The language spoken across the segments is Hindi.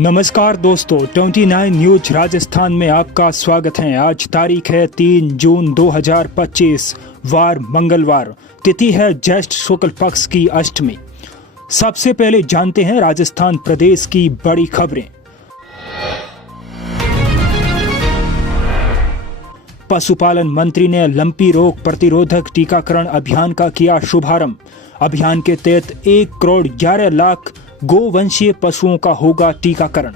नमस्कार दोस्तों, 29 न्यूज राजस्थान में आपका स्वागत है। आज तारीख है 3 जून 2025, वार मंगलवार, तिथि है ज्येष्ठ शुक्ल पक्ष की अष्टमी। सबसे पहले जानते हैं राजस्थान प्रदेश की बड़ी खबरें। पशुपालन मंत्री ने लंपी रोग प्रतिरोधक टीकाकरण अभियान का किया शुभारंभ। अभियान के तहत 1 करोड़ 11 लाख गोवंशीय पशुओं का होगा टीकाकरण।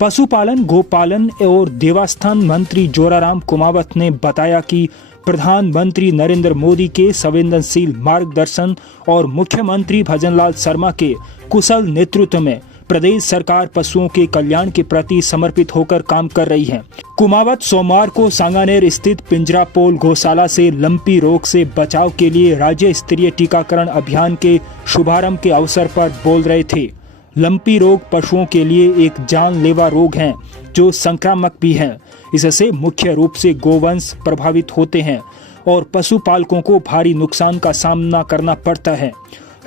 पशुपालन, गोपालन और देवस्थान मंत्री जोराराम कुमावत ने बताया कि प्रधानमंत्री नरेंद्र मोदी के संवेदनशील मार्गदर्शन और मुख्यमंत्री भजनलाल शर्मा के कुशल नेतृत्व में प्रदेश सरकार पशुओं के कल्याण के प्रति समर्पित होकर काम कर रही है। कुमावत सोमवार को सांगानेर स्थित पिंजरापोल गौशाला से लंपी रोग से बचाव के लिए राज्य स्तरीय टीकाकरण अभियान के शुभारंभ के अवसर पर बोल रहे थे। लंपी रोग पशुओं के लिए एक जानलेवा रोग है जो संक्रामक भी है। इससे मुख्य रूप से गोवंश प्रभावित होते हैं और पशुपालकों को भारी नुकसान का सामना करना पड़ता है।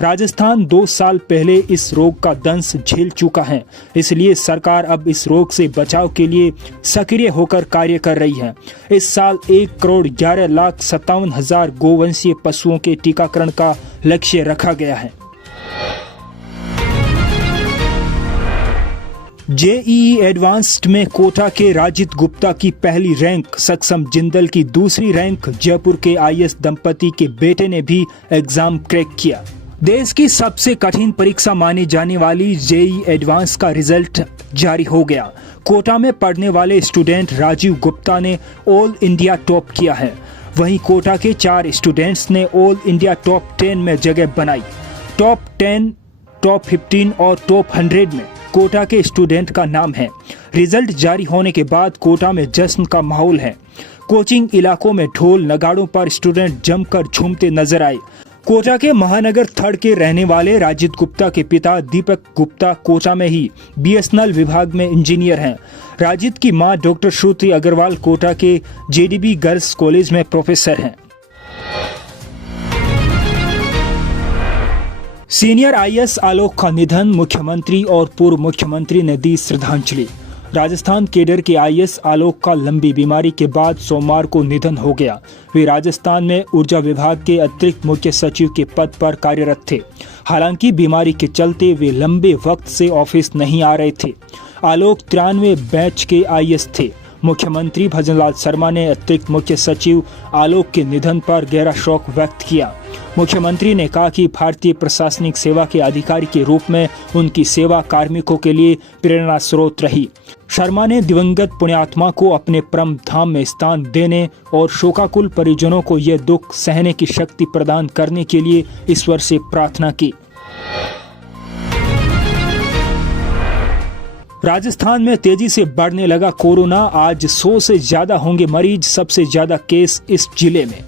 राजस्थान 2 साल पहले इस रोग का दंश झेल चुका है, इसलिए सरकार अब इस रोग से बचाव के लिए सक्रिय होकर कार्य कर रही है। इस साल 1 करोड़ 11 लाख 57 हजार गोवंशीय पशुओं के टीकाकरण का लक्ष्य रखा गया है। जेईई एडवांस्ड में कोटा के राजित गुप्ता की पहली रैंक, सक्षम जिंदल की दूसरी रैंक। जयपुर के आईएएस दंपति के बेटे ने भी एग्जाम क्रैक किया। देश की सबसे कठिन परीक्षा मानी जाने वाली जेईई एडवांस का रिजल्ट जारी हो गया। कोटा में पढ़ने वाले स्टूडेंट राजीव गुप्ता ने ऑल इंडिया टॉप किया है। वहीं कोटा के 4 स्टूडेंट्स ने ऑल इंडिया टॉप 10 में जगह बनाई। टॉप 10, टॉप 15 और टॉप 100 में कोटा के स्टूडेंट का नाम है। रिजल्ट जारी होने के बाद कोटा में जश्न का माहौल है। कोचिंग इलाकों में ढोल नगाड़ों पर स्टूडेंट जमकर झूमते नजर आए। कोटा के महानगर थर्ड के रहने वाले राजित गुप्ता के पिता दीपक गुप्ता कोटा में ही बीएसएनएल विभाग में इंजीनियर हैं। राजित की मां डॉक्टर श्रुति अग्रवाल कोटा के जेडीबी गर्ल्स कॉलेज में प्रोफेसर हैं। सीनियर आईएएस आलोक का निधन, मुख्यमंत्री और पूर्व मुख्यमंत्री ने दी श्रद्धांजलि। राजस्थान केडर के आईएएस आलोक का लंबी बीमारी के बाद सोमवार को निधन हो गया। वे राजस्थान में ऊर्जा विभाग के अतिरिक्त मुख्य सचिव के पद पर कार्यरत थे। हालांकि बीमारी के चलते वे लंबे वक्त से ऑफिस नहीं आ रहे थे। आलोक 93 बैच के आईएएस थे। मुख्यमंत्री भजनलाल शर्मा ने अतिरिक्त मुख्य सचिव आलोक के निधन पर गहरा शोक व्यक्त किया। मुख्यमंत्री ने कहा कि भारतीय प्रशासनिक सेवा के अधिकारी के रूप में उनकी सेवा कार्मिकों के लिए प्रेरणा स्रोत रही। शर्मा ने दिवंगत पुण्यात्मा को अपने परम धाम में स्थान देने और शोकाकुल परिजनों को यह दुख सहने की शक्ति प्रदान करने के लिए ईश्वर से प्रार्थना की। राजस्थान में तेजी से बढ़ने लगा कोरोना। आज 100 से ज्यादा होंगे मरीज, सबसे ज्यादा केस इस जिले में।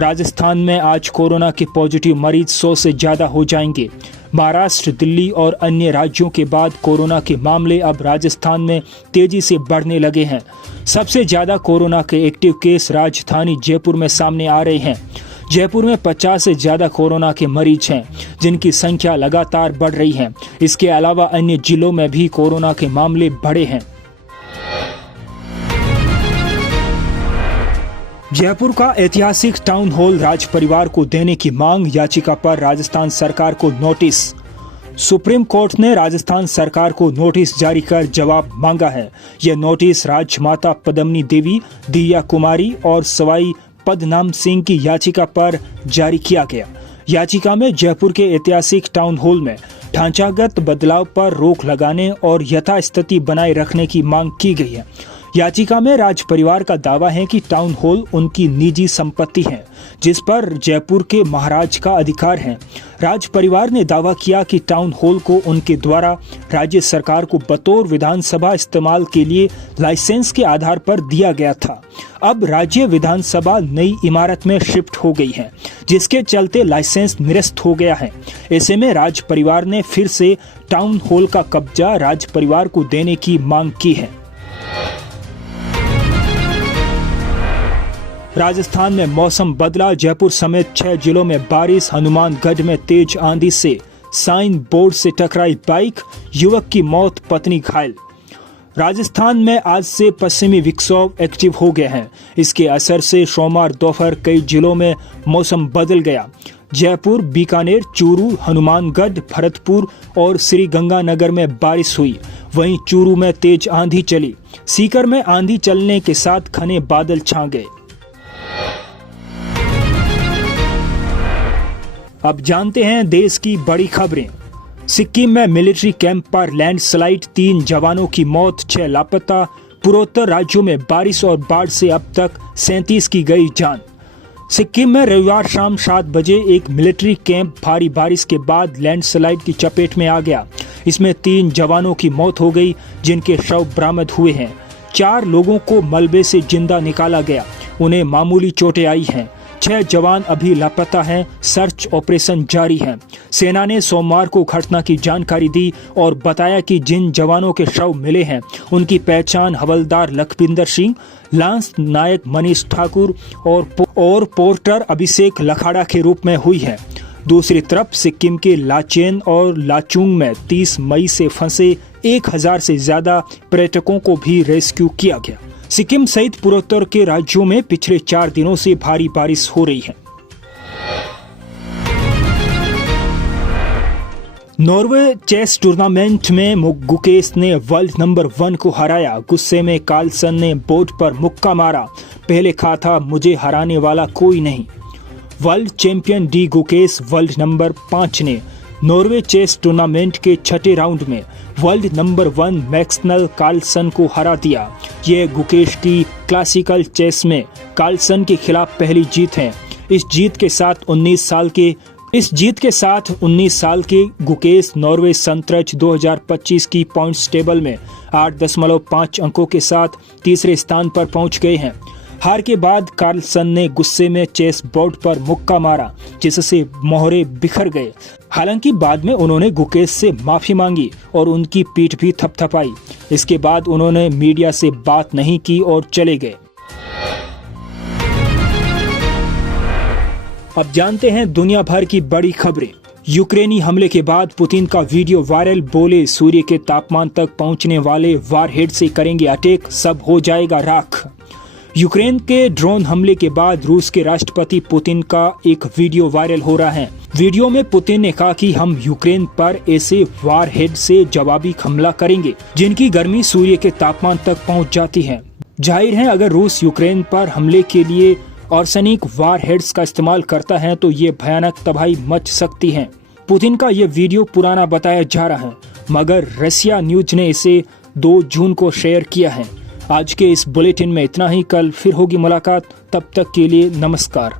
राजस्थान में आज कोरोना के पॉजिटिव मरीज 100 से ज्यादा हो जाएंगे। महाराष्ट्र, दिल्ली और अन्य राज्यों के बाद कोरोना के मामले अब राजस्थान में तेजी से बढ़ने लगे हैं। सबसे ज्यादा कोरोना के एक्टिव केस राजधानी जयपुर में सामने आ रहे हैं। जयपुर में 50 से ज्यादा कोरोना के मरीज हैं, जिनकी संख्या लगातार बढ़ रही है। इसके अलावा अन्य जिलों में भी कोरोना के मामले बढ़े हैं। जयपुर का ऐतिहासिक टाउन हॉल राज परिवार को देने की मांग, याचिका पर राजस्थान सरकार को नोटिस। सुप्रीम कोर्ट ने राजस्थान सरकार को नोटिस जारी कर जवाब मांगा है। यह नोटिस राजमाता पद्मिनी देवी, दिया कुमारी और सवाई पद्मनाभ सिंह की याचिका पर जारी किया गया। याचिका में जयपुर के ऐतिहासिक टाउन हॉल में ढांचागत बदलाव पर रोक लगाने और यथास्थिति बनाए रखने की मांग की गई है। याचिका में राज परिवार का दावा है कि टाउन हॉल उनकी निजी संपत्ति है, जिस पर जयपुर के महाराज का अधिकार है। राज परिवार ने दावा किया कि टाउन हॉल को उनके द्वारा राज्य सरकार को बतौर विधानसभा इस्तेमाल के लिए लाइसेंस के आधार पर दिया गया था। अब राज्य विधानसभा नई इमारत में शिफ्ट हो गई है, जिसके चलते लाइसेंस निरस्त हो गया है। ऐसे में राज परिवार ने फिर से टाउन हॉल का कब्जा राज परिवार को देने की मांग की है। राजस्थान में मौसम बदला, जयपुर समेत 6 जिलों में बारिश, हनुमानगढ़ में तेज आंधी से साइन बोर्ड से टकराई बाइक, युवक की मौत, पत्नी घायल। राजस्थान में आज से पश्चिमी विक्षोभ एक्टिव हो गए हैं। इसके असर से सोमवार दोपहर कई जिलों में मौसम बदल गया। जयपुर, बीकानेर, चूरू, हनुमानगढ़, भरतपुर और श्रीगंगानगर में बारिश हुई। वहीं चूरू में तेज आंधी चली। सीकर में आंधी चलने के साथ घने बादल छा गए। अब जानते हैं देश की बड़ी खबरें। सिक्किम में मिलिट्री कैंप पर लैंडस्लाइड, 3 जवानों की मौत, 6 लापता। पूर्वोत्तर राज्यों में बारिश और बाढ़ से अब तक 37 की गई जान। सिक्किम में रविवार शाम 7 बजे एक मिलिट्री कैंप भारी बारिश के बाद लैंडस्लाइड की चपेट में आ गया। इसमें 3 जवानों की मौत हो गई, जिनके शव बरामद हुए हैं। 4 लोगों को मलबे से जिंदा निकाला गया, उन्हें मामूली चोटें आई हैं। 6 जवान अभी लापता हैं। सर्च ऑपरेशन जारी है। सेना ने सोमवार को घटना की जानकारी दी और बताया कि जिन जवानों के शव मिले हैं उनकी पहचान हवलदार लखविंदर सिंह, लांस नायक मनीष ठाकुर और पोर्टर अभिषेक लखाड़ा के रूप में हुई है। दूसरी तरफ सिक्किम के लाचेन और लाचुंग में 30 मई से फंसे 1000 से ज्यादा पर्यटकों को भी रेस्क्यू किया गया। सिक्किम सहित पूर्वोत्तर के राज्यों में पिछले 4 दिनों से भारी बारिश हो रही है। नॉर्वे चेस टूर्नामेंट में गुकेश ने वर्ल्ड नंबर 1 को हराया। गुस्से में कार्लसन ने बोर्ड पर मुक्का मारा। पहले कहा था मुझे हराने वाला कोई नहीं। World champion D Gukesh world number 5 ने नॉर्वे चेस टूर्नामेंट के 6ठे राउंड में वर्ल्ड नंबर 1 मैक्सनल कार्लसन को हरा दिया। यह गुकेश की क्लासिकल चेस में कार्लसन के खिलाफ पहली जीत है। इस जीत के साथ 19 साल के गुकेश नॉर्वे संतरज 2025 की पॉइंट्स टेबल में 8.5 अंकों के साथ तीसरे स्थान पर पहुंच गए हैं। हार के बाद कार्लसन ने गुस्से में चेस बोर्ड पर मुक्का मारा, जिससे मोहरे बिखर गए। हालांकि बाद में उन्होंने गुकेश से माफी मांगी और उनकी पीठ भी थपथपाई। इसके बाद उन्होंने मीडिया से बात नहीं की और चले गए। अब जानते हैं दुनिया भर की बड़ी खबरें। यूक्रेनी हमले के बाद पुतिन का वीडियो वायरल, बोले सूर्य के तापमान तक पहुंचने वाले वारहेड से करेंगे अटैक, सब हो जाएगा राख। यूक्रेन के ड्रोन हमले के बाद रूस के राष्ट्रपति पुतिन का एक वीडियो वायरल हो रहा है। वीडियो में पुतिन ने कहा कि हम यूक्रेन पर ऐसे वारहेड से जवाबी हमला करेंगे जिनकी गर्मी सूर्य के तापमान तक पहुंच जाती है। जाहिर है अगर रूस यूक्रेन पर हमले के लिए आर्सेनिक वारहेड्स का इस्तेमाल करता है तो ये भयानक तबाही मच सकती है। पुतिन का ये वीडियो पुराना बताया जा रहा है, मगर रशिया न्यूज ने इसे 2 जून को शेयर किया है। आज के इस बुलेटिन में इतना ही। कल फिर होगी मुलाकात, तब तक के लिए नमस्कार।